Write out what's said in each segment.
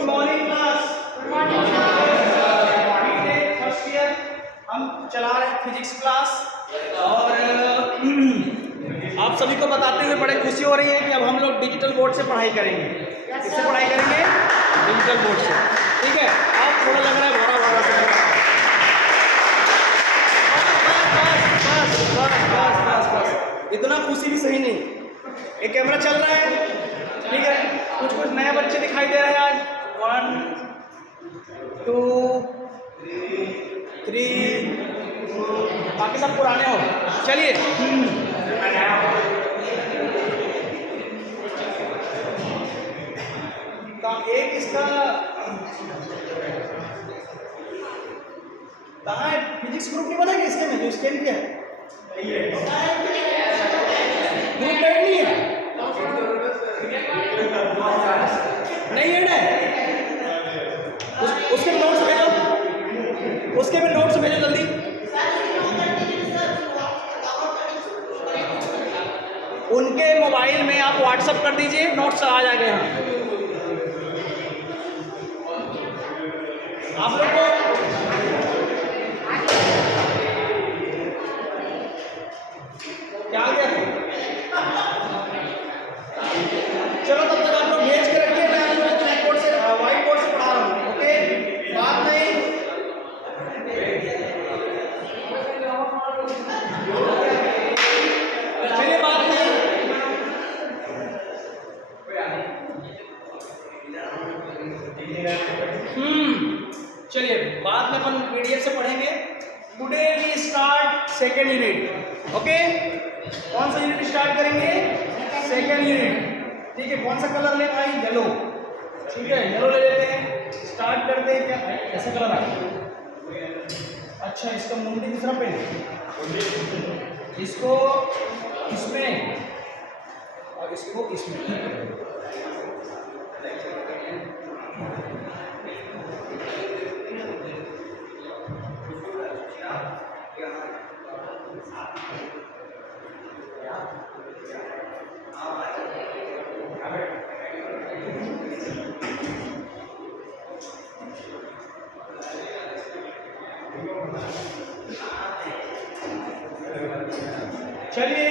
Good morning class. First year हम चला रहे हैं फिजिक्स क्लास और आप सभी को बताते हुए बड़े खुशी हो रही है कि अब हम लोग डिजिटल बोर्ड से पढ़ाई करेंगे। किससे पढ़ाई करेंगे? डिजिटल बोर्ड से। ठीक है, आप थोड़ा लग रहा है भरा भरा से। बस इतना खुशी भी सही नहीं। एक कैमरा चल रहा है, ठीक है, कुछ कुछ नए बच्चे दिखाई दे रहे हैं आज। 1 2 3 बाकी सब पुराने हो। चलिए तो एक इसका कहाँ है? फिजिक्स ग्रुप नहीं बना इसके में जो स्कैन किया है ग्रुप ऐड नहीं है, नहीं ऐड है। उसके नोट्स भेजो, उसके भी नोट्स भेजो जल्दी। उनके मोबाइल में आप व्हाट्सएप कर दीजिए, नोट्स आ जाएंगे यहाँ। आप लोग को क्या आ गया? चलो तब तक आप लोग भेज के रखिए, मैं आप लोग ब्लैक बोर्ड से व्हाइट बोर्ड से पढ़ा रहा हूँ। ओके, बात नहीं। चलिए बात नहीं। चलिए बाद में अपन पीडीएफ से पढ़ेंगे। Today we start second unit. Okay, कौन सा यूनिट स्टार्ट करेंगे? Second unit. ठीक है, कौन सा कलर ले भाई? येलो। ठीक है, येलो ले लेते हैं। स्टार्ट करते हैं। क्या ऐसा कलर आ गया? अच्छा, इसका मुंडी दूसरा पेन, इसको इसमें और इसको इसमें। ठीक है, चलिए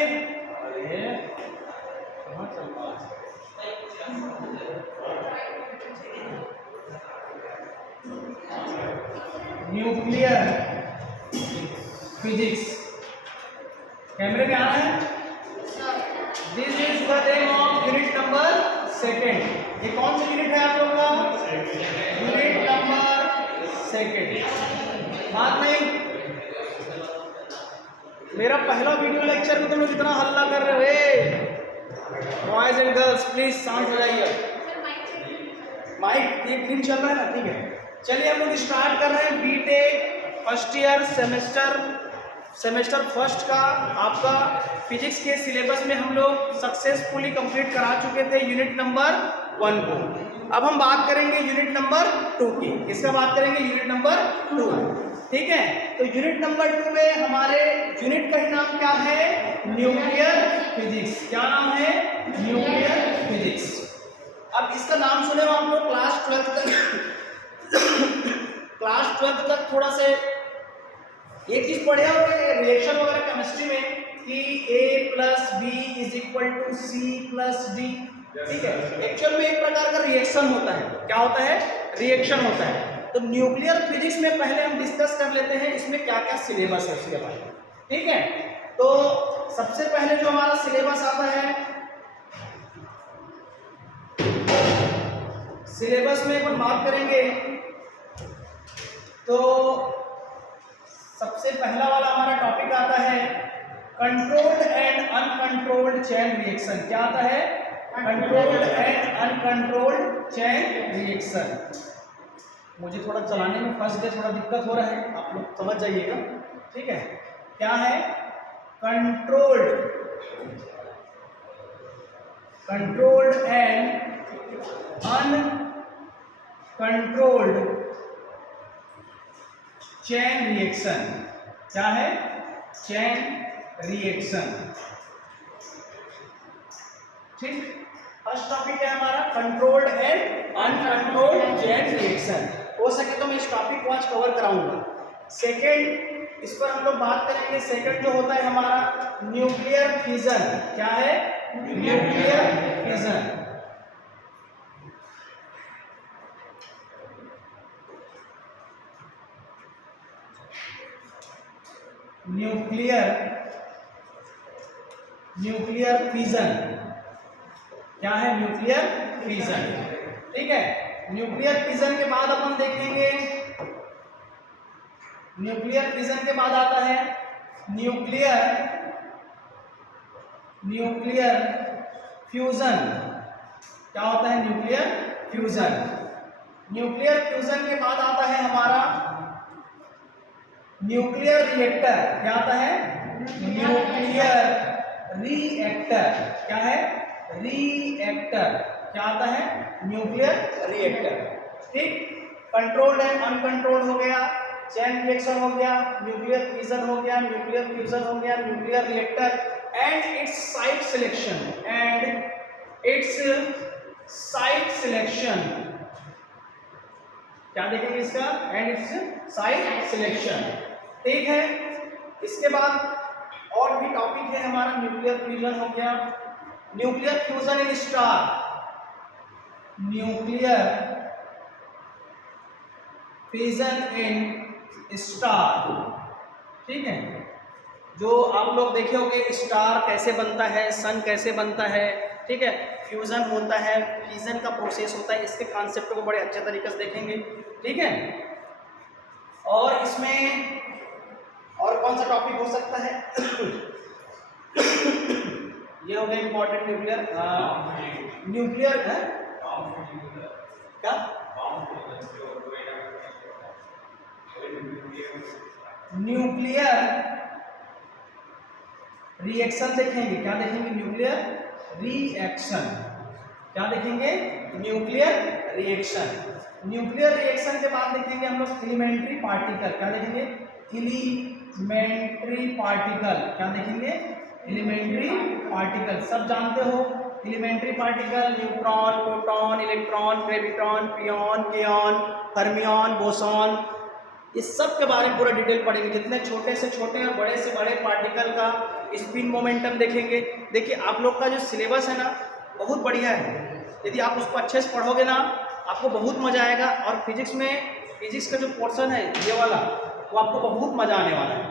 न्यूक्लियर फिजिक्स। कैमरे में आ रहा है? This is the name of unit number second. ये कौन सा यूनिट है आप लोग का? Unit number second. बात नहीं। मेरा पहला वीडियो लेक्चर में तुम लोग इतना हल्ला कर रहे हो। बॉयज एंड गर्ल्स प्लीज शांत हो जाइए। माइक ये दिन चल रहा है ना? ठीक है, चलिए हम लोग स्टार्ट कर रहे हैं BTech first year semester first का। आपका फिजिक्स के सिलेबस में हम लोग सक्सेसफुली कंप्लीट करा चुके थे यूनिट नंबर 1 को। अब हम बात करेंगे यूनिट नंबर 2 की। किसका बात करेंगे? Unit number 2। ठीक है, तो यूनिट नंबर 2 में हमारे यूनिट का ही नाम क्या है? Nuclear physics. क्या नाम है? Nuclear physics. अब इसका नाम सुने हो आप लोग क्लास 12 तक थोड़ा से एक चीज पढ़े होंगे रिएक्शन वगैरह केमिस्ट्री में कि A + B = C + D। ठीक है, एक्चुअल में एक प्रकार का रिएक्शन होता है। क्या होता है? रिएक्शन होता है। तो न्यूक्लियर फिजिक्स में पहले हम डिस्कस कर लेते हैं इसमें क्या क्या सिलेबस है उसके बारे में। ठीक है, तो सबसे पहले जो हमारा सिलेबस आता है, सिलेबस में अपन बात करेंगे तो सबसे पहला वाला हमारा टॉपिक आता है controlled and uncontrolled chain reaction. क्या आता है? Controlled and uncontrolled chain reaction. मुझे थोड़ा चलाने में फर्स्ट डे थोड़ा दिक्कत हो रहा है, आप लोग समझ जाइएगा। ठीक है, क्या है? Controlled and uncontrolled chain reaction. क्या है? Chain reaction. ठीक, फर्स्ट टॉपिक है हमारा controlled and uncontrolled chain chain reaction. हो सके तो मैं इस टॉपिक को आज कवर कराऊंगा। सेकेंड, इस पर हम लोग बात करेंगे। सेकेंड जो होता है हमारा न्यूक्लियर फिजन। क्या है? Nuclear fission. न्यूक्लियर फिजन क्या है? Nuclear fission. ठीक है, न्यूक्लियर फिजन के बाद अपन देखेंगे, न्यूक्लियर फिजन के बाद आता है न्यूक्लियर फ्यूजन। क्या होता है? Nuclear fusion. न्यूक्लियर फ्यूजन के बाद आता है हमारा न्यूक्लियर रिएक्टर। क्या आता है? Nuclear reactor. क्या है? रिएक्टर। क्या आता है? Nuclear reactor. ठीक, कंट्रोल्ड एंड अनकंट्रोल्ड हो गया, चेन रिएक्शन हो गया, न्यूक्लियर फिजन हो गया, न्यूक्लियर फ्यूजन हो गया, nuclear reactor and it's site selection. क्या देखेंगे इसका? And it's site selection. ठीक है, इसके बाद और भी टॉपिक है हमारा। न्यूक्लियर फ्यूजन हो गया, nuclear fusion in star, nuclear fission in star. ठीक है, जो आप लोग देखे होंगे स्टार कैसे बनता है, सन कैसे बनता है। ठीक है, फ्यूजन होता है, फिजन का प्रोसेस होता है, इसके कॉन्सेप्ट को बड़े अच्छे तरीके से देखेंगे। ठीक है, और इसमें और कौन सा टॉपिक हो सकता है? ये हो गया इंपॉर्टेंट। न्यूक्लियर है क्या? न्यूक्लियर रिएक्शन देखेंगे। क्या देखेंगे? Nuclear reaction. क्या देखेंगे? Nuclear reaction. न्यूक्लियर रिएक्शन के बाद देखेंगे हम लोग एलिमेंट्री पार्टिकल। क्या देखेंगे? Elementary particle. क्या देखेंगे? Elementary particle. सब जानते हो elementary particle, neutron, proton, electron, graviton, pion, kaon, fermion, boson, इस सब के बारे में पूरा डिटेल पढ़ेंगे। जितने छोटे से छोटे और बड़े से बड़े पार्टिकल का स्पिन मोमेंटम देखेंगे। देखिए आप लोग का जो सिलेबस है ना बहुत बढ़िया है, यदि आप उसको अच्छे से पढ़ोगे ना आपको बहुत मज़ा आएगा। और फिजिक्स का जो पोर्शन है ये वाला वो आपको बहुत मज़ा आने वाला है।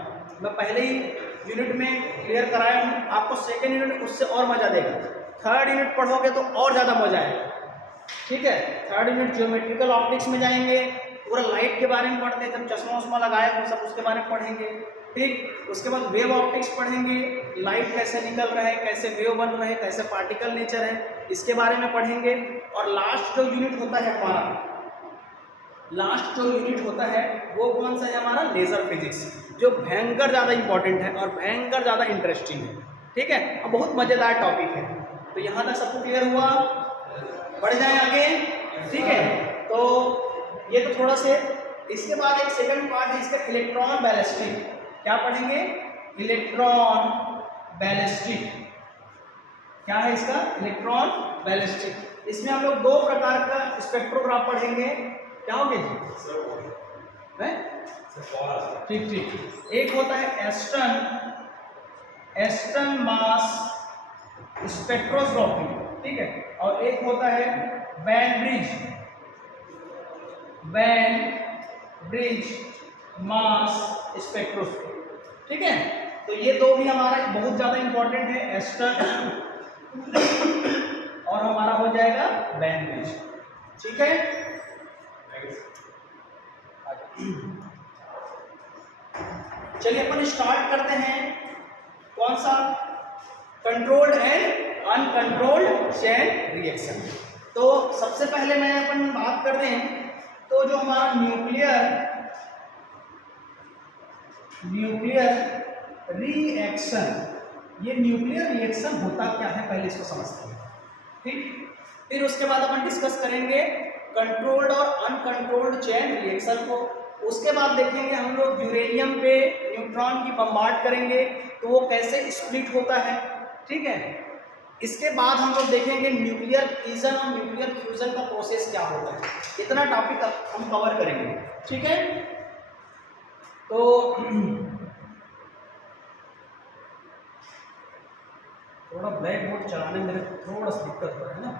मैं पहले ही यूनिट में क्लियर कराया हूँ, आपको सेकेंड यूनिट उससे और मज़ा देगा। थर्ड यूनिट पढ़ोगे तो और ज़्यादा मज़ा आएगा। ठीक है, थर्ड यूनिट ज्योमेट्रिकल ऑप्टिक्स में जाएंगे, पूरा लाइट के बारे में पढ़ते हैं, जब चश्मा उश्मा लगाया तो सब उसके बारे में पढ़ेंगे। ठीक, उसके बाद वेव ऑप्टिक्स पढ़ेंगे, लाइट कैसे निकल रहा है, कैसे वेव बन रहे हैं, कैसे पार्टिकल नेचर है, इसके बारे में पढ़ेंगे। और लास्ट जो यूनिट होता है हमारा, लास्ट जो यूनिट होता है वो कौन सा है हमारा? लेजर फिजिक्स, जो भयंकर ज़्यादा इंपॉर्टेंट है और भयंकर ज़्यादा इंटरेस्टिंग है। ठीक है, और बहुत मज़ेदार टॉपिक है। तो यहाँ तक सबको क्लियर हुआ? बढ़ जाए आगे। ठीक है, तो ये तो थोड़ा से। इसके बाद एक सेकंड पार्ट है इसका, इलेक्ट्रॉन बैलिस्टिक। क्या पढ़ेंगे? Electron ballistic. क्या है इसका? Electron ballistic. इसमें हम लोग दो प्रकार का स्पेक्ट्रोग्राफ पढ़ेंगे। क्या होंगे जी? ठीक ठीक, एक होता है एस्टन मास स्पेक्ट्रोस्कोपी। ठीक है, और एक होता है बैंड ब्रिज मास स्पेक्ट्रोस्कोपी। ठीक है, तो ये दो भी हमारा बहुत ज़्यादा इंपॉर्टेंट है, एस्टन और हमारा हो जाएगा बैंड ब्रिज। ठीक है, चलिए अपन स्टार्ट करते हैं। कौन सा? Controlled and uncontrolled chain reaction. तो सबसे पहले मैं अपन बात कर रहे हैं तो जो हमारा न्यूक्लियर रिएक्शन, ये न्यूक्लियर रिएक्शन होता क्या है पहले इसको समझते हैं। ठीक, फिर उसके बाद अपन डिस्कस करेंगे कंट्रोल्ड और अनकंट्रोल्ड चेन रिएक्शन को। उसके बाद देखेंगे हम लोग यूरेनियम पे न्यूट्रॉन की बम्बार्ड करेंगे तो वो कैसे स्प्लिट होता है। ठीक है, इसके बाद हम लोग देखेंगे न्यूक्लियर फिजन और न्यूक्लियर फ्यूजन का प्रोसेस क्या होता है। इतना टॉपिक हम कवर करेंगे, ठीक है। तो थोड़ा ब्लैक बोर्ड चलाने में मेरे थोड़ा सा दिक्कत हो रहा है ना।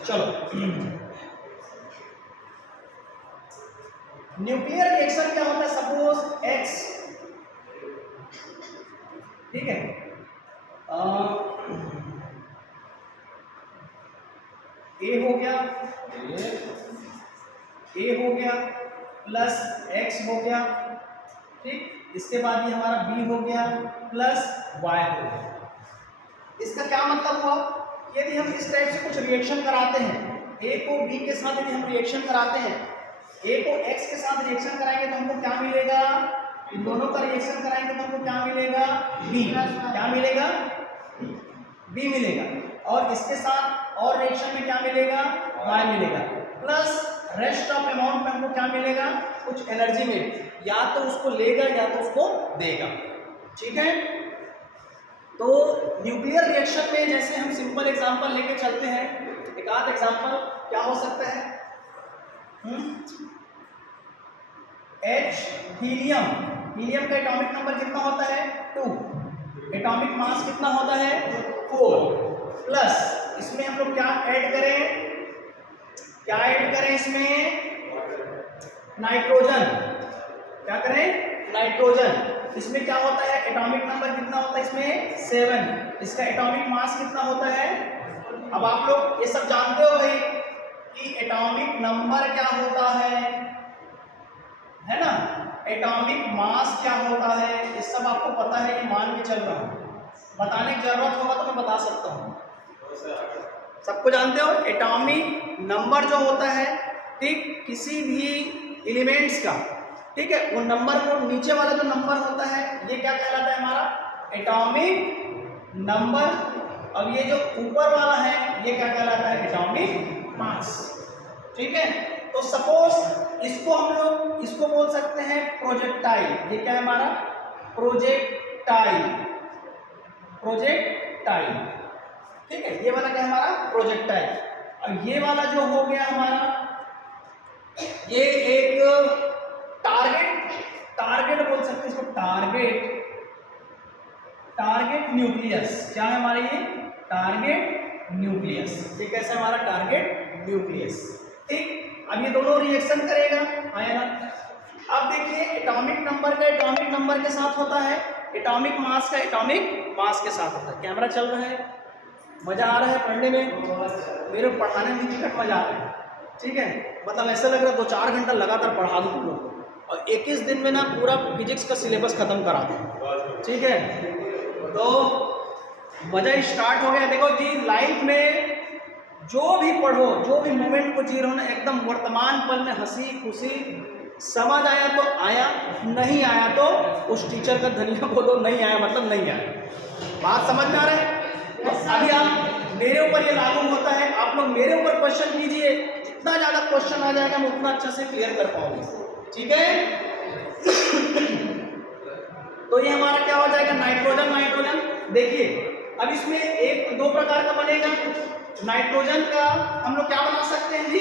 चलो, न्यूक्लियर रिएक्शन क्या होता है। सपोज एक्स, ठीक है, ए हो गया, ए हो गया प्लस एक्स हो गया, ठीक। इसके बाद ये हमारा बी हो गया प्लस वाई हो गया। इसका क्या मतलब हुआ, यदि हम इस टाइप से कुछ रिएक्शन कराते हैं, ए को बी के साथ यदि हम रिएक्शन कराते हैं, ए को एक्स के साथ रिएक्शन कराएंगे तो हमको क्या मिलेगा, इन दोनों का रिएक्शन कराएंगे तो हमको क्या मिलेगा, बी। क्या मिलेगा, बी मिलेगा। और इसके साथ और रिएक्शन में क्या मिलेगा, वाई मिलेगा। प्लस रेस्ट ऑफ अमाउंट में हमको क्या मिलेगा, कुछ एनर्जी में, या तो उसको लेगा या तो उसको देगा, ठीक है। तो न्यूक्लियर रिएक्शन में जैसे हम सिंपल एग्जांपल लेके चलते हैं, एक आध एग्जांपल क्या हो सकता है, H हीलियम, हीलियम का एटॉमिक नंबर कितना होता है 2, एटॉमिक मास कितना होता है 4, प्लस इसमें हम लोग क्या ऐड करें, क्या ऐड करें इसमें, नाइट्रोजन, क्या करें, नाइट्रोजन। इसमें क्या होता है, एटॉमिक नंबर कितना होता है इसमें 7, इसका एटॉमिक मास कितना होता है। अब आप लोग ये सब जानते हो भाई कि एटॉमिक नंबर क्या होता है ना, एटॉमिक मास क्या होता है, ये सब आपको पता है, ये मान के चल रहा हूं, बताने की जरूरत होगा तो मैं बता सकता हूं, सबको जानते हो। एटॉमिक नंबर जो होता है, ठीक, किसी भी एलिमेंट्स का, ठीक है, वो नंबर को नीचे वाला जो नंबर होता है ये क्या कहलाता है हमारा, एटॉमिक नंबर। अब ये जो ऊपर वाला है ये क्या कहलाता है, एटॉमिक मास, ठीक है। तो सपोज इसको हम लोग इसको बोल सकते हैं प्रोजेक्टाइल, ये क्या है हमारा, प्रोजेक्टाइल, प्रोजेक्टाइल, ठीक है। ये वाला क्या है हमारा प्रोजेक्टाइल। अब ये वाला जो हो गया हमारा, ये एक टारगेट, टारगेट बोल सकते हैं इसको, टारगेट, टारगेट न्यूक्लियस, क्या है हमारा ये, टारगेट न्यूक्लियस। ये कैसा हमारा टारगेट न्यूक्लियस, ठीक। अब ये दोनों रिएक्शन करेगा, आया ना। अब देखिए एटॉमिक नंबर का एटॉमिक नंबर के साथ होता है, एटॉमिक मास का एटॉमिक मास के साथ होता है। कैमरा चल रहा है, मजा आ रहा है पढ़ने में, मेरे पढ़ाने में टिकट मजा आ रहा है, ठीक है। मतलब ऐसा लग रहा है 2-4 घंटा लगातार पढ़ा दूं तुम लोग को, और 21 दिन में ना पूरा फिजिक्स का सिलेबस खत्म करा दूं, ठीक है। तो मजा स्टार्ट हो गया। देखो जी, लाइफ में जो भी पढ़ो, जो भी मोमेंट को जी रहो ना, एकदम वर्तमान पल में हंसी खुशी, समझ आया तो आया, नहीं आया तो उस टीचर का धन्यवाद बोलो, नहीं आया मतलब नहीं आया। बात समझ में आ रहा है। तो अभी आप मेरे ऊपर ये लागू होता है, आप लोग मेरे ऊपर क्वेश्चन कीजिए, जितना ज़्यादा क्वेश्चन आ जाएगा मैं उतना अच्छा से क्लियर कर पाऊंगी, ठीक है। तो ये हमारा क्या हो जाएगा, नाइट्रोजन, नाइट्रोजन। देखिए अब इसमें एक 2 प्रकार का बनेगा नाइट्रोजन का, हम लोग क्या बना सकते हैं जी,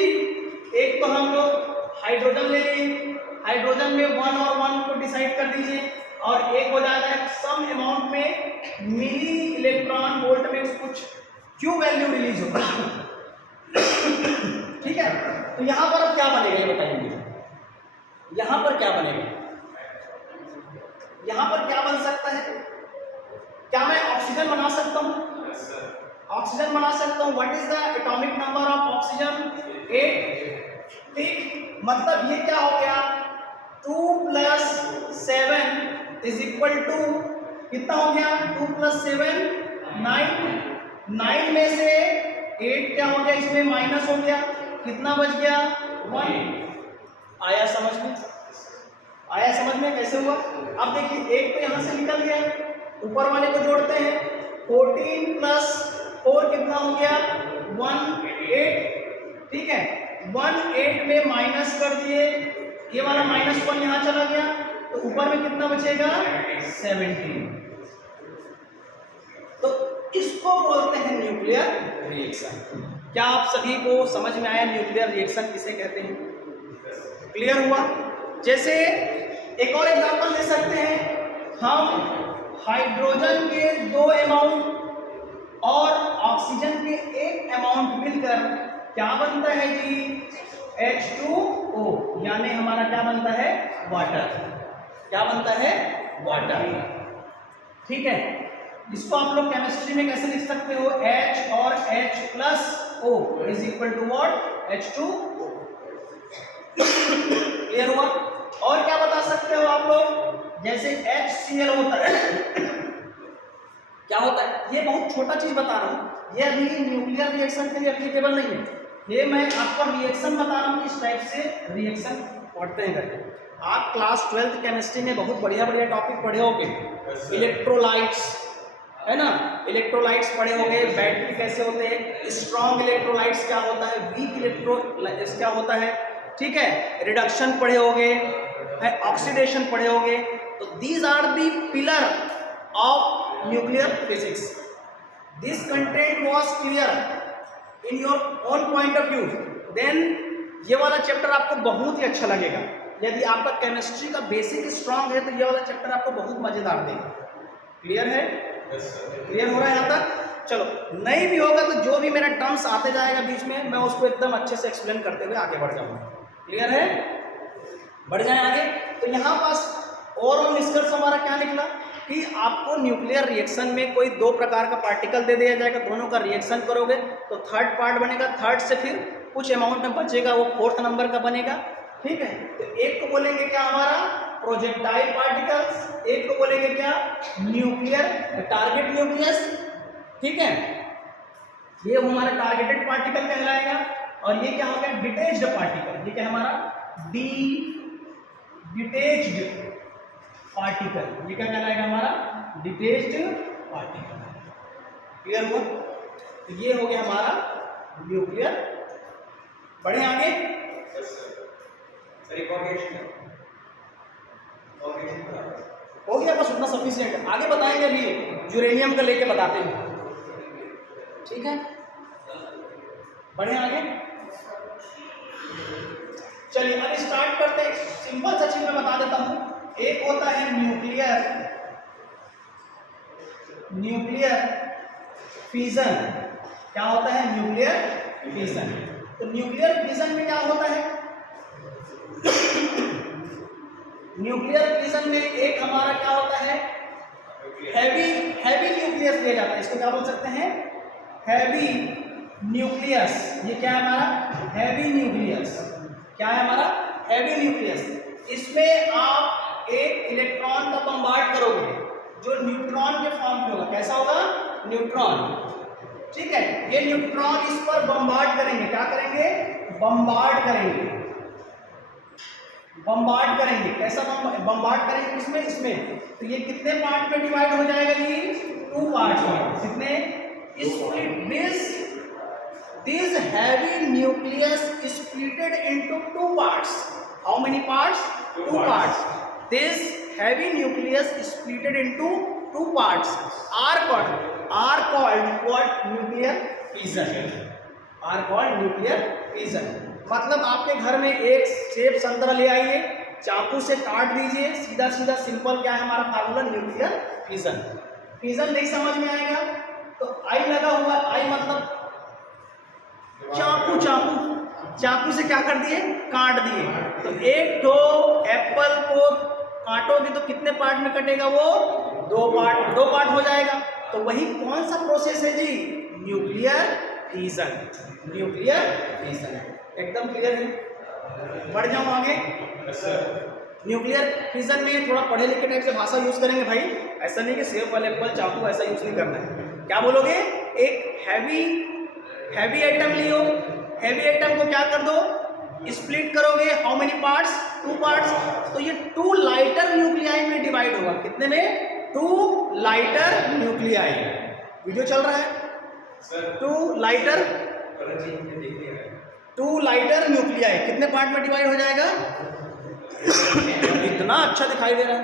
एक तो हम लोग हाइड्रोजन ले लिए, हाइड्रोजन में 1 और 1 को डिसाइड कर दीजिए, और एक हो जाता है सम अमाउंट में मिली इलेक्ट्रॉन वोल्ट में कुछ क्यू वैल्यू रिलीज होगा, ठीक है। तो यहां पर अब क्या बनेगा ये बताइए मुझे, यहां पर क्या बनेगा, यहां पर क्या बन सकता है, क्या मैं ऑक्सीजन बना सकता हूं, ऑक्सीजन बना सकता हूं। What is the atomic number of oxygen, 8, ठीक। मतलब ये क्या हो गया, 2 + 7 इज इक्वल टू कितना हो गया 2 + 7 9, 9 में से 8 क्या हो गया इसमें माइनस हो गया, कितना बच गया 1। आया समझ में? आया समझ में कैसे हुआ? अब देखिए 1 तो यहाँ से निकल गया, ऊपर वाले को जोड़ते हैं 14 + 4 कितना हो गया 1 8, ठीक है 1 8 में माइनस कर दिए, ये वाला -1 यहाँ चला गया तो ऊपर में कितना बचेगा 17। तो इसको बोलते हैं न्यूक्लियर रिएक्शन। क्या आप सभी को समझ में आया न्यूक्लियर रिएक्शन किसे कहते हैं? क्लियर हुआ? जैसे एक और एग्जांपल ले सकते हैं हम, हाइड्रोजन के 2 अमाउंट और ऑक्सीजन के 1 अमाउंट मिलकर क्या बनता है जी H2O, यानी हमारा क्या बनता है वाटर। क्या बनता है वाटर, ठीक है। इसको आप लोग केमिस्ट्री में कैसे लिख सकते हो, H और H + O is equal to what H2O। Clear हुआ? और क्या बता सकते हो आप लोग, जैसे HCl होता है क्या होता है, ये बहुत छोटा चीज बता रहा हूं, ये अभी न्यूक्लियर रिएक्शन के लिए एप्लीकेबल नहीं है, ये मैं आपको रिएक्शन बता रहा हूं किस टाइप से रिएक्शन पढ़ते हैं करके। आप क्लास 12th केमिस्ट्री में बहुत बढ़िया बढ़िया टॉपिक पढ़े होंगे, इलेक्ट्रोलाइट्स है ना, इलेक्ट्रोलाइट्स पढ़े होंगे, बैटरी कैसे होते हैं, स्ट्रॉन्ग इलेक्ट्रोलाइट्स क्या होता है, वीक इलेक्ट्रोलाइट्स क्या होता है, ठीक है, रिडक्शन पढ़े होंगे, ऑक्सीडेशन पढ़े होंगे। तो these are the pillar of nuclear physics. This content was clear in your own point of view, then ये वाला चैप्टर आपको बहुत ही अच्छा लगेगा। यदि आपका केमिस्ट्री का बेसिक स्ट्रांग है तो ये वाला चैप्टर आपको बहुत मजेदार देगा। क्लियर है? क्लियर हो रहा है यहाँ तक? चलो, नहीं भी होगा तो जो भी मेरा टर्म्स आते जाएगा बीच में मैं उसको एकदम अच्छे से एक्सप्लेन करते हुए आगे बढ़ जाऊंगा। क्लियर है? बढ़ जाए आगे। तो यहाँ पास ओवरऑल निष्कर्ष हमारा क्या निकला कि आपको न्यूक्लियर रिएक्शन में कोई 2 प्रकार का पार्टिकल दे दिया जाएगा, दोनों का रिएक्शन करोगे तो थर्ड पार्ट बनेगा, थर्ड से फिर कुछ अमाउंट में बचेगा वो 4th नंबर का बनेगा, ठीक है। तो एक को बोलेंगे क्या हमारा प्रोजेक्टाइल पार्टिकल्स, एक को बोलेंगे क्या न्यूक्लियर टारगेट न्यूक्लियस, ठीक है, ये हमारा टारगेटेड पार्टिकल कहलाएगा। और ये क्या हो गया डिटेच्ड पार्टिकल, ये क्या हमारा डिटेच्ड पार्टिकल, ये क्या कहलाएगा हमारा डिटेच्ड पार्टिकल। क्लियर हुआ? तो ये हो गया हमारा न्यूक्लियर। बढ़े आगे, हो गया बस उतना सफिशिएंट। आगे बताएंगे, अभी यूरेनियम का लेके बताते हैं, ठीक है। बढ़े आगे, चलिए अब स्टार्ट करते हैं। सिंपल सा चीज मैं बता देता हूं, एक होता है न्यूक्लियर फिजन। क्या होता है न्यूक्लियर फिजन? तो न्यूक्लियर फिजन में क्या होता है, न्यूक्लियर फिजन में एक हमारा क्या होता है हैवी न्यूक्लियस दिया जाता है। इसको क्या बोल सकते हैं हैवी न्यूक्लियस। ये क्या है हमारा हैवी न्यूक्लियस। क्या है हमारा हैवी न्यूक्लियस। इसमें आप एक इलेक्ट्रॉन का बम्बार्ड करोगे जो न्यूट्रॉन के फॉर्म में होगा। कैसा होगा न्यूट्रॉन, ठीक है। ये न्यूट्रॉन इस पर बम्बार्ड करेंगे, क्या करेंगे बम्बार्ड करेंगे, बम्बार्ड करेंगे। कैसा बम्बार्ड करेंगे इसमें, इसमें तो ये कितने पार्ट में डिवाइड हो जाएगा जी 2 पार्ट में। कितने split this heavy nucleus is splitted into 2 parts. How many parts? 2 parts. This heavy nucleus is splitted into 2 parts are called what nuclear fission, are called nuclear fission। मतलब आपके घर में एक सेब संतरा ले आइए, चाकू से काट दीजिए, सीधा सीधा सिंपल क्या है हमारा फार्मूला न्यूक्लियर फिजन। फिजन नहीं समझ में आएगा तो आई लगा हुआ, आई मतलब चाकू से क्या कर दिए काट दिए। तो एक तो एप्पल को काटोगे तो कितने पार्ट में कटेगा वो 2 पार्ट हो जाएगा। तो वही कौन सा प्रोसेस है जी न्यूक्लियर फिजन। न्यूक्लियर फिजन एकदम क्लियर है। बढ़ जाऊं आगे। न्यूक्लियर फिजन में थोड़ा पढ़े लिखे टाइप से भाषा यूज करेंगे भाई, ऐसा नहीं कि सेब वाले एप्पल चाकू ऐसा यूज नहीं करना है। क्या बोलोगे? एक हैवी एटम लियो, हैवी एटम को क्या कर दो, स्प्लिट करोगे, हाउ मेनी पार्ट्स, 2 पार्ट्स, तो ये 2 लाइटर न्यूक्लियाई में डिवाइड होगा। कितने में? 2 लाइटर न्यूक्लियाई। वीडियो चल रहा है? 2 लाइटर न्यूक्लियाई कितने पार्ट में डिवाइड हो जाएगा? इतना अच्छा दिखाई दे रहा है,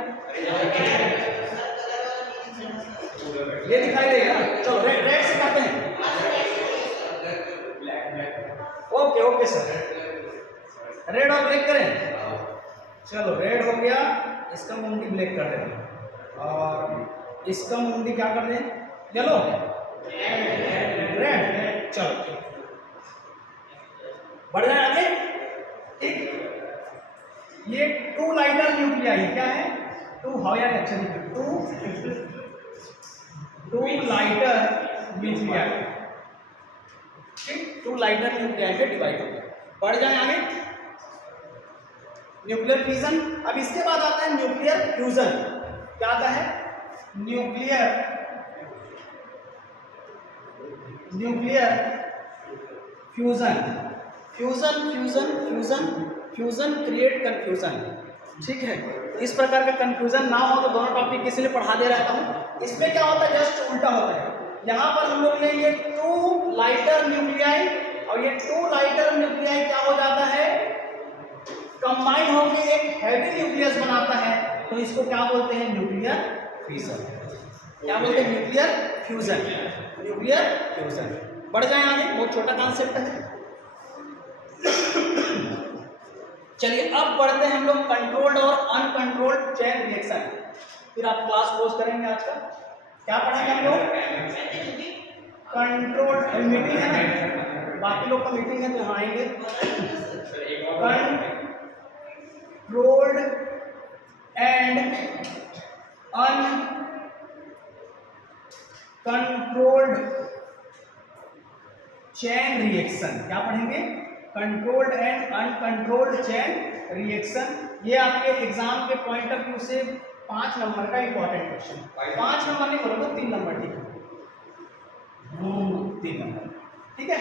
ये दिखाई देगा। चलो रेड से करते हैं। ओके सर, रेड और ब्लैक करें। चलो रेड हो गया, इसका मुंडी ब्लैक कर देते हैं और इसका मुंडी क्या कर दें? Yellow, red. चलो बढ़ जाए आगे। ठीक, ये 2 लाइटर न्यूक्लियाई क्या है? 2 हाउ यार अच्छा नहीं, 2 लाइटर न्यूक्लियाई। ठीक, 2 लाइटर न्यूक्लियाई में डिवाइड हो गया। बढ़ जाए आगे, न्यूक्लियर फिजन। अब इसके बाद आता है न्यूक्लियर फ्यूजन। क्या आता है? Nuclear fusion create confusion. ठीक है, इस प्रकार का कंफ्यूजन ना हो तो दोनों टॉपिक किसी ने पढ़ा दे रहता हूँ। इसमें क्या होता है? जस्ट उल्टा होता है। यहाँ पर हम लोग लेंगे 2 लाइटर न्यूक्लियाई और ये 2 लाइटर न्यूक्लियाई क्या हो जाता है? कंबाइन होकर एक हैवी न्यूक्लियस बनाता है, तो इसको क्या बोलते हैं? Nuclear fusion. क्या बोलते हैं? Nuclear fusion. बढ़ जाए आगे, बहुत छोटा कॉन्सेप्ट है। चलिए अब बढ़ते हैं हम लोग कंट्रोल्ड और अनकंट्रोल्ड चेन रिएक्शन। फिर आप क्लास क्लोज करेंगे। आज का क्या पढ़ेंगे हम लोग? कंट्रोल्ड मीटिंग है ना, बाकी लोग का मीटिंग है तो यहाँ आएंगे। Controlled and uncontrolled chain reaction. क्या पढ़ेंगे? Controlled and uncontrolled chain reaction. ये आपके एग्जाम के पॉइंट ऑफ व्यू से 5 नंबर का इंपॉर्टेंट क्वेश्चन। 5 नंबर नहीं बोलोगे, 3 नंबर। ठीक है, 3 नंबर। ठीक है,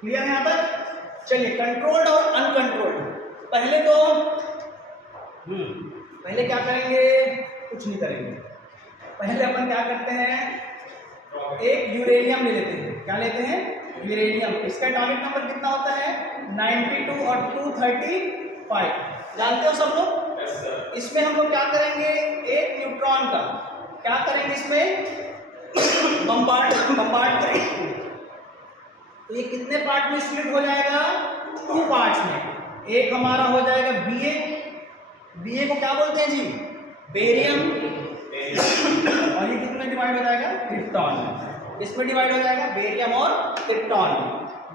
क्लियर है यहाँ तक? चलिए कंट्रोल्ड और अनकंट्रोल्ड। पहले क्या करेंगे? कुछ नहीं करेंगे। पहले अपन क्या करते हैं? एक यूरेनियम ले लेते हैं। क्या लेते हैं? यूरेनियम। इसका एटॉमिक नंबर कितना होता है? 92 और 235। जानते हो सब लोग? yes, इसमें हम लोग क्या करेंगे? एक न्यूट्रॉन का क्या करेंगे? इसमें बम्बार्ड करेंगे। तो ये कितने पार्ट में स्प्लिट हो जाएगा? 2 पार्ट्स में। एक हमारा हो जाएगा बीए को क्या बोलते हैं जी? बेरियम। और ये कितने डिवाइड हो जाएगा? क्रिप्टॉन। इसमें डिवाइड हो जाएगा बेरियम और क्रिप्टॉन।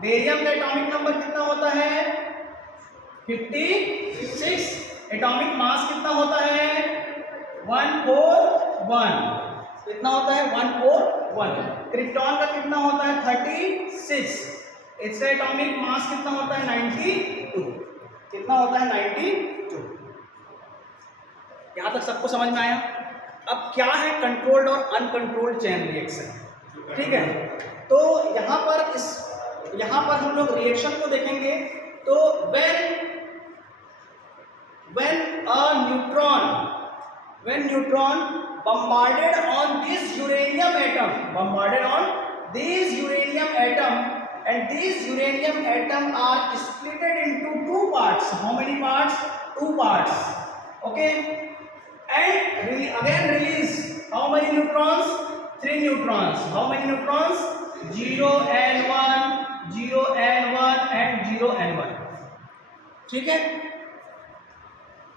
बेरियम का एटॉमिक नंबर कितना होता है? 56। एटॉमिक मास कितना होता है? 141। कितना होता है? 141। क्रिप्टॉन का कितना होता है? 36। इसका एटॉमिक मास कितना होता है? 92। कितना होता है? 92। यहां तक सबको समझ में आया? अब क्या है कंट्रोल्ड और अनकंट्रोल्ड चेन रिएक्शन? ठीक है, तो यहां पर हम लोग रिएक्शन को देखेंगे। तो when neutron bombarded on this uranium atom, and these uranium atom are split into 2 parts. How many parts? 2 parts. Okay, and again release how many neutrons? 3 neutrons. How many neutrons? 0 and 1, 0 and 1 and 0 and 1. ठीक है,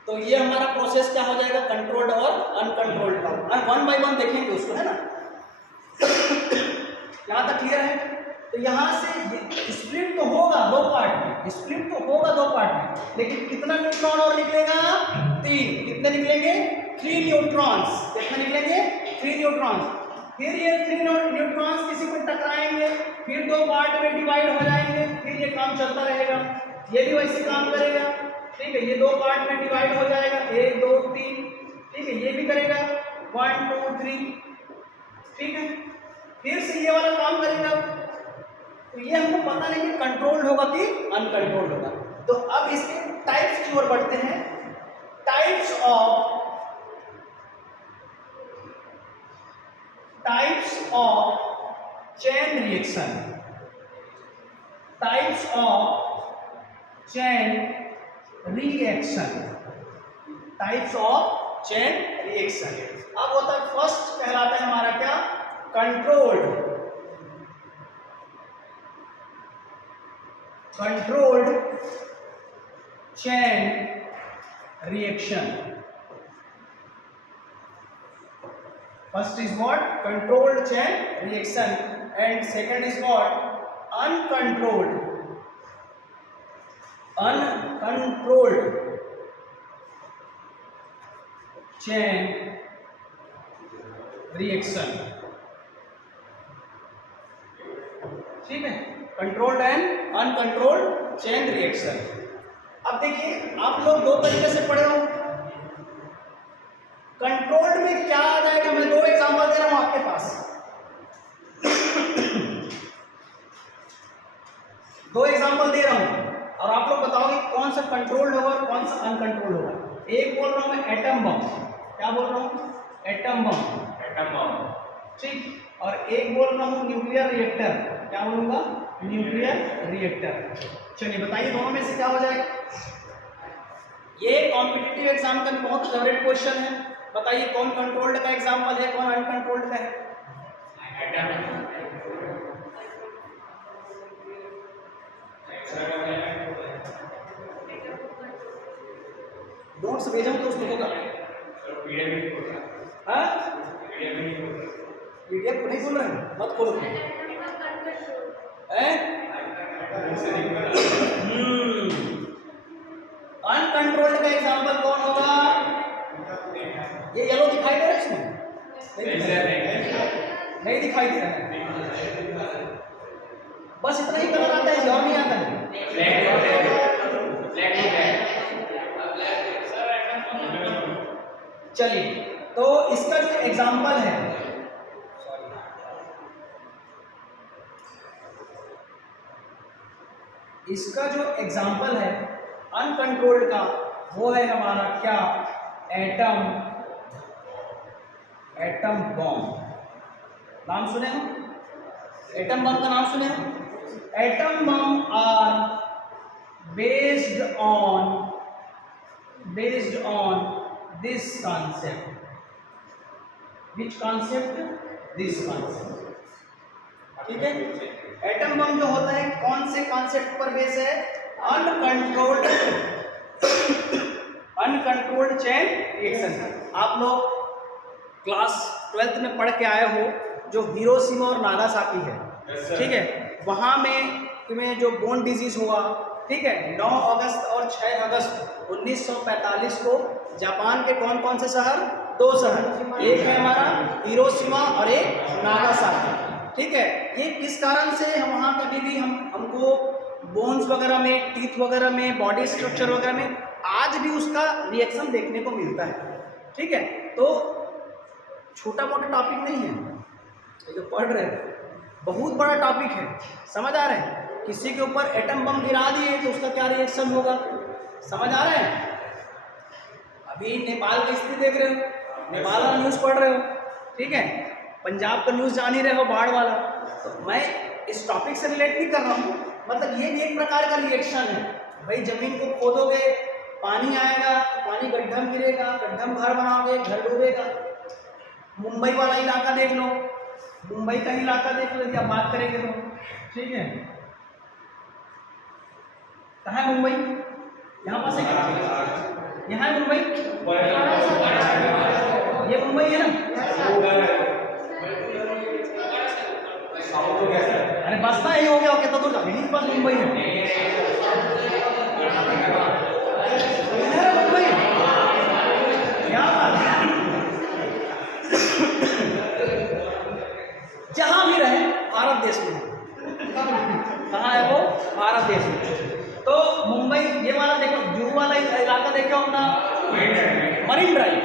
तो ये हमारा process क्या हो जाएगा? Controlled और uncontrolled का। 1 बाय 1 देखेंगे उसको, है ना? यहां तक क्लियर है? तो यहां से स्प्लिट तो होगा 2 पार्ट में, लेकिन कितना न्यूट्रॉन और निकलेगा? 3। कितने निकलेंगे? 3 न्यूट्रॉन्स। कितने निकलेंगे? 3 न्यूट्रॉन्स। फिर ये 3 न्यूट्रॉन्स किसी को टकराएंगे, फिर 2 पार्ट में डिवाइड हो जाएंगे, फिर ये काम चलता रहेगा। ये भी वैसे काम करेगा। ठीक है, ये दो पार्ट में डिवाइड हो जाएगा, 1 2 3, ठीक है, ये भी करेगा 1 2 3, ठीक है, फिर से ये वाला काम करेगा। तो ये हमको पता नहीं कि कंट्रोल्ड होगा कि अनकंट्रोल्ड होगा। तो अब इसके टाइप्स की ओर बढ़ते हैं। Types of chain reaction, types of chain reaction, types of chain reaction. अब होता है फर्स्ट, कहलाता है हमारा क्या, controlled chain reaction. First is what? Controlled chain reaction, and second is what? Uncontrolled chain reaction. ठीक है, controlled and uncontrolled chain reaction. अब देखिए, आप लोग दो तरीके से पढ़े हो। कंट्रोल्ड में क्या आ जाएगा, मैं दो एग्जांपल दे रहा हूं आपके पास। दो एग्जांपल दे रहा हूं और आप लोग बताओगे कौन सा कंट्रोल्ड होगा और कौन सा अनकंट्रोल्ड होगा। एक बोल रहा हूं मैं एटम बम, क्या बोल रहा हूं, एटम बम, ठीक, और एक बोल रहा हूं न्यूक्लियर रिएक्टर, क्या बोलूंगा, न्यूक्लियर रिएक्टर। चलिए बताइए दोनों में से क्या हो जाएगा। ये कॉम्पिटिटिव एग्जाम का बहुत फेवरेट क्वेश्चन है। बताइए कौन कंट्रोल्ड का एग्जांपल है, कौन अनकंट्रोल्ड का है। नोट्स भेजा हूं तो उसको होगा, हाँ पीडीएफ को नहीं खोल रहे हैं, मत खोलो। अनकंट्रोल्ड का एग्जांपल कौन होगा। ये येलो दिखाई दे रहा है इसमें, नहीं दिखाई दे रहा है, बस इतना ही कलर आता है और नहीं आता है। चलिए, तो इसका जो एग्जांपल है, इसका जो एग्जाम्पल है अनकंट्रोल्ड का, वो है हमारा क्या, एटम बॉम्ब। नाम सुने हो, एटम बम का नाम सुने हो। Atom bomb are based on this concept. Which concept, this concept, ठीक है। एटम बम जो होता है कौन से कॉन्सेप्ट पर बेस है, अनकंट्रोल्ड चेन रिएक्शन। आप लोग क्लास 12th में पढ़ के आए हो जो हिरोशिमा और नागासाकी है, ठीक है, वहां में तुम्हें जो बोन डिजीज हुआ, ठीक है, 9 अगस्त और 6 अगस्त 1945 को जापान के कौन कौन से शहर, 2 शहर, एक है हमारा हिरोशिमा और एक नागासाकी, ठीक है। ये किस कारण से हम वहाँ कभी भी हमको बोन्स वगैरह में, टीथ वगैरह में, बॉडी स्ट्रक्चर वगैरह में आज भी उसका रिएक्शन देखने को मिलता है, ठीक है। तो छोटा मोटा टॉपिक नहीं है, ये जो पढ़ रहे हैं बहुत बड़ा टॉपिक है, समझ आ रहे हैं। किसी के ऊपर एटम बम गिरा दिए तो उसका क्या रिएक्शन होगा, समझ आ रहा है। अभी नेपाल की स्थिति देख रहे हो, नेपाल का न्यूज़ पढ़ रहे हो, ठीक है, पंजाब का न्यूज़ जान ही रहे हो, बाढ़ वाला। तो मैं इस टॉपिक से रिलेट नहीं कर रहा हूँ, मतलब ये भी एक प्रकार का रिएक्शन है। भाई जमीन को खोदोगे, पानी आएगा, पानी गड्ढा में गिरेगा, गड्ढा में घर बनाओगे, घर डूबेगा। मुंबई वाला इलाका देख लो, मुंबई का इलाका देख लो, क्या बात करेंगे तो, ठीक है। कहाँ है मुंबई, यहाँ पास है क्या, यहाँ है मुंबई, ये मुंबई है ना। अरे बसता ही हो गया, कितना दूर जाओगे, यहीं पास मुंबई है, मुंबई क्या बात है। जहां भी रहे भारत देश में, कहाँ है वो, भारत देश में। तो मुंबई, ये वाला देखो, जुहू वाला देखे हो अपना मरीन ड्राइव।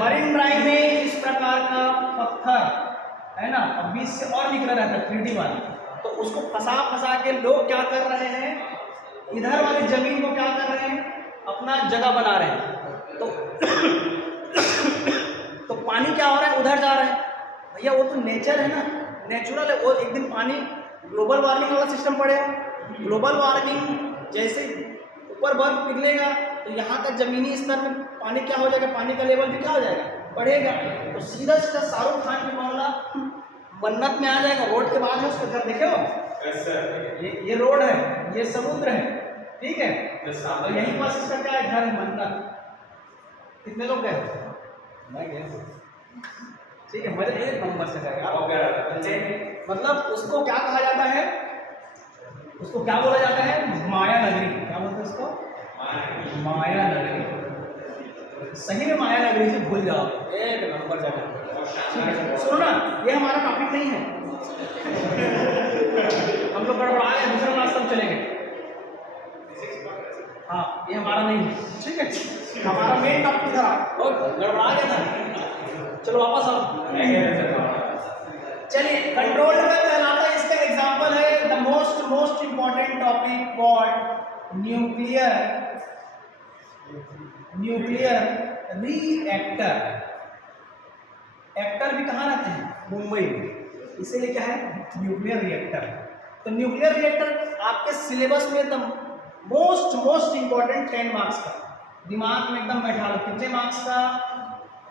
मरीन ड्राइव में इस प्रकार का पत्थर है ना, अब बीच से और निकला रहता है 3D वाला, तो उसको फंसा के लोग क्या कर रहे हैं, इधर वाली जमीन को क्या कर रहे हैं, अपना जगह बना रहे हैं। तो पानी क्या हो रहा है, उधर जा रहा है। भैया वो तो नेचर है ना, नेचुरल है। वो एक दिन पानी ग्लोबल वार्मिंग वाला सिस्टम पड़ेगा। ग्लोबल वार्मिंग जैसे ऊपर बर्फ पिघलेगा तो यहाँ का जमीनी स्तर में पानी क्या हो जाएगा, पानी का लेवल भी क्या हो जाएगा, बढ़ेगा। तो सीधा सीधा शाहरुख खान का मामला मन्नत में आ जाएगा। रोड के बाद है उसका घर, देखे हो ये रोड है, ये समुद्र है, ठीक है। तो यहीं पास इसका क्या है, घर है मन्नत। कितने लोग गए? मैं गया, ठीक है, मजे एक नंबर से गए। मतलब उसको क्या कहा जाता है, उसको क्या बोला जाता है, माया नगरी। क्या बोलते हैं उसको, माया नगरी। सही में माया नगरी से भूल जाओ, एक नंबर जगह। सुनो ना, ये हमारा टॉपिक नहीं है। हम लोग गड़बड़ा गए, दूसरा रास्ता में चले गए। हाँ, ये हमारा नहीं है, ठीक है। हमारा मेन टॉपिक था और गड़बड़ा गया था। चलो वापस आओ। चलिए, कंट्रोल्ड का कहलाता है, इसका एग्जांपल है the most important topic called nuclear reactor. Actor भी कहाँ रहते हैं, मुंबई में, इसीलिए क्या है, न्यूक्लियर रिएक्टर। तो न्यूक्लियर रिएक्टर आपके सिलेबस में द मोस्ट इंपॉर्टेंट 10 मार्क्स का, दिमाग में एकदम बैठा लो। कितने मार्क्स का,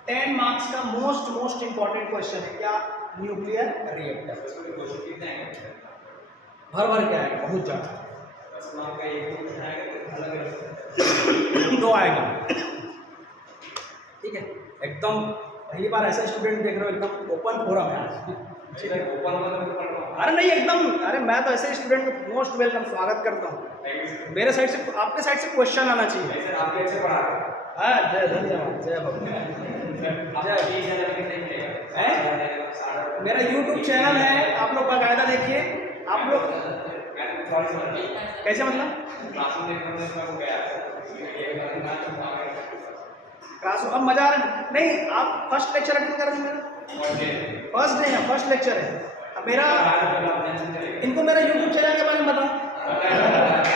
10 मार्क्स का मोस्ट इंपॉर्टेंट क्वेश्चन है क्या, न्यूक्लियर रिएक्टर। भर के आएगा, बहुत ज्यादा। 2 आएगा, ठीक है। एकदम पहली बार ऐसा स्टूडेंट देख रहे हो, एकदम ओपन फोरम है आज, ठीक है। अरे नहीं, एकदम, अरे मैं तो ऐसे स्टूडेंट को मोस्ट वेलकम, स्वागत करता हूँ। मेरे साइड से, आपके साइड से क्वेश्चन आना चाहिए। हाँ, जय धन्यवाद, जय भगवान, जय। मेरा YouTube चैनल है, आप लोग बाकायदा देखिए। आप लोग कैसे, मतलब क्लास अब मजा आ रहा नहीं। आप फर्स्ट लेक्चर अटेंड कर रहे हैं, मेरा फर्स्ट डे है, फर्स्ट लेक्चर है। अब मेरा, इनको मेरा YouTube चैनल के बारे में बताओ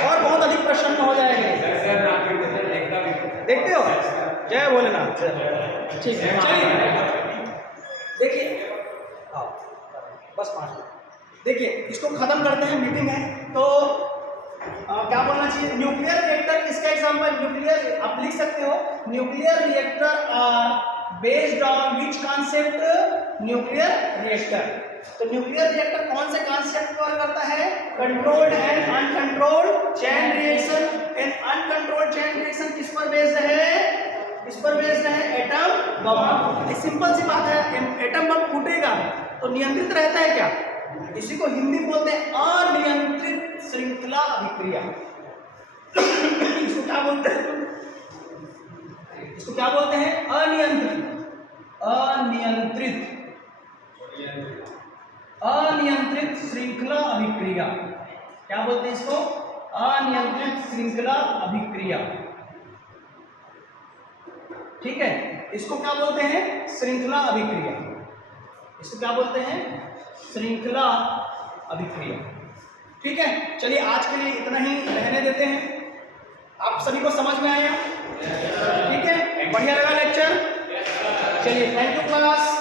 और बहुत अधिक प्रसन्न हो जाएंगे। देखते हो, जय भोलेनाथ, ठीक है। चलिए देखिए, बस 5 मिनट देखिए, इसको खत्म करते हैं, मीटिंग है। तो क्या बोलना चाहिए, न्यूक्लियर रिएक्टर, इसका एग्जांपल न्यूक्लियर, आप लिख सकते हो, nuclear reactor are based on which concept, nuclear reactor. तो न्यूक्लियर रिएक्टर कौन से कॉन्सेप्ट कवर करता है, controlled and uncontrolled chain reaction. And uncontrolled chain reaction किस पर बेस्ड है, इस पर बेस्ड है एटम बम। सिंपल सी बात है, एटम बम फूटेगा तो नियंत्रित रहता है क्या, इसी को हिंदी बोलते हैं अनियंत्रित श्रृंखला अभिक्रिया। इसको क्या बोलते हैं, इसको क्या बोलते हैं, अनियंत्रित श्रृंखला अभिक्रिया। क्या बोलते हैं इसको, अनियंत्रित श्रृंखला अभिक्रिया, ठीक है। इसको क्या बोलते हैं, श्रृंखला अभिक्रिया। इसको क्या बोलते हैं, श्रृंखला अभिक्रिया, ठीक है। चलिए आज के लिए इतना ही रहने देते हैं। आप सभी को समझ में आया, ठीक है, बढ़िया लगा लेक्चर। चलिए, थैंक यू क्लास।